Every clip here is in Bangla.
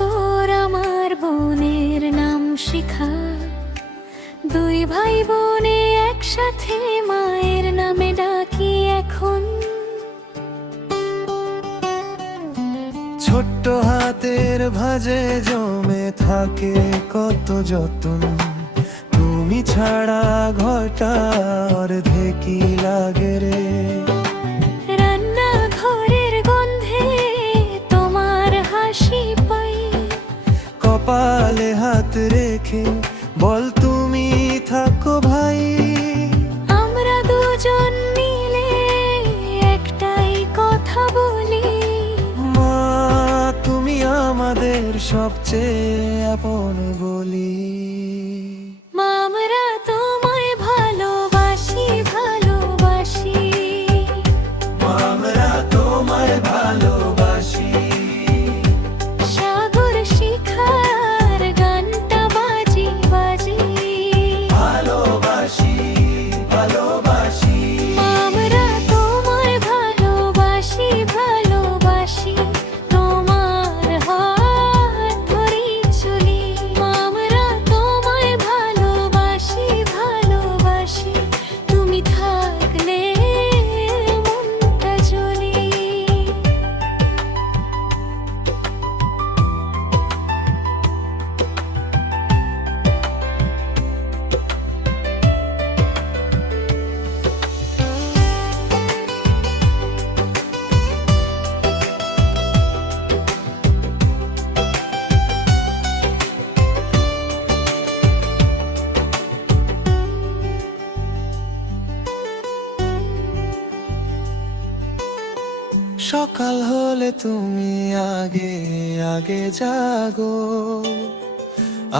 সাগর আমার বোনের নাম শিখা, দুই ভাই বোনে একসাথে মায়ের নামে ডাকি এখন। ছোট্ট হাতের ভাঁজে জমে থাকে কত যতন, তুমি ছাড়া ঘরটা অর্ধেকই লাগে রে। রান্নাঘরের গন্ধে তোমার হাসি পাই, কপালে হাত রেখে বল তুমি থাকো ভাই। আমরা দুজন মিলে একটাই কথা বলি, মা তুমি আমাদের সবচেয়ে আপন বলি। মা আমরা তোমায় ভালোবাসি ভালোবাসি, আমরা তোমায় ভালোবাসি। সাগর শিখার গানটা বাজি বাজি, ভালোবাসি ভালোবাসি। আমরা তোমায় ভালোবাসি ভালোবাসি, তোমার হাত ধরেই চলি। আমরা তোমায় ভালোবাসি ভালোবাসি, তুমি থাকলে মনটা জ্বলি। সকাল হলে তুমি আগে আগে জাগো,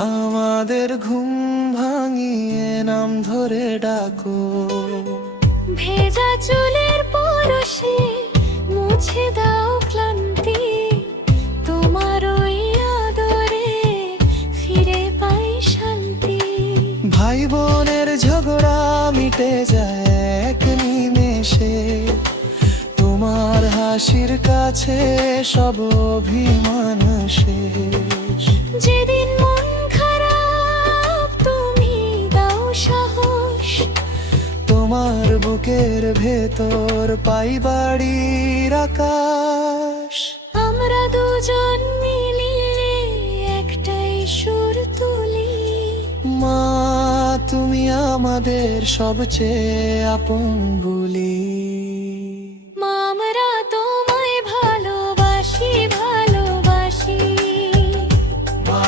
আমাদের ঘুম ভাঙিয়ে নাম ধরে ডাকো। ভেজা চুলের পরশে মুছে দাও ক্লান্তি, তোমার ওই আদরে ফিরে পাই শান্তি। ভাই বোনের ঝগড়া মিটে যায় এক নিমেষে, তোমার হাসির কাছে সব অভিমান শেষ। যেদিন মন খারাপ তুমি দাও সাহস, তোমার বুকের ভেতর পাই বাড়ির আকাশ। আমরা দুজন মিলিয়ে একটাই সুর তুলি, মা তুমি আমাদের সবচেয়ে আপন বলি। মা আমরা তোমায় ভালোবাসি ভালোবাসি,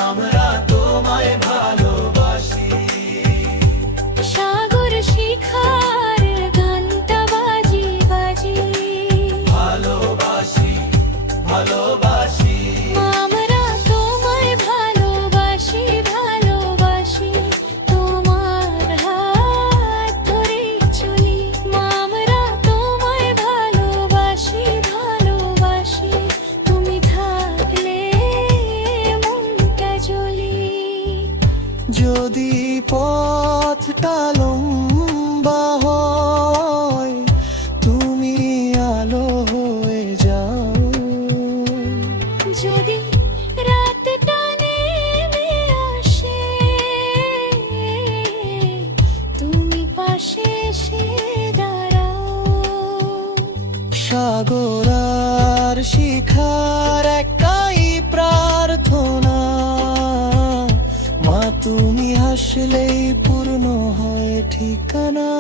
আমরা তোমায় ভালোবাসি। সাগর শিখার গানটা বাজি বাজি, ভালোবাসি ভালোবাসি। আমরা তোমায় ভালোবাসি ভালোবাসি, তোমার হাত ধরেই চলি। আমরা তোমায় ভালোবাসি ভালোবাসি, তুমি থাকলে মনটা জ্বলি। যদি পথটা লম্বা হয় তুমি আলো হয়ে যাও, যদি রাতটা নেমে আসে তুমি পাশে এসে দাঁড়াও। সাগর আর শিখার একটাই প্রার্থনা, মা তুমি হাসলেই পূর্ণ হয় ঠিকানা।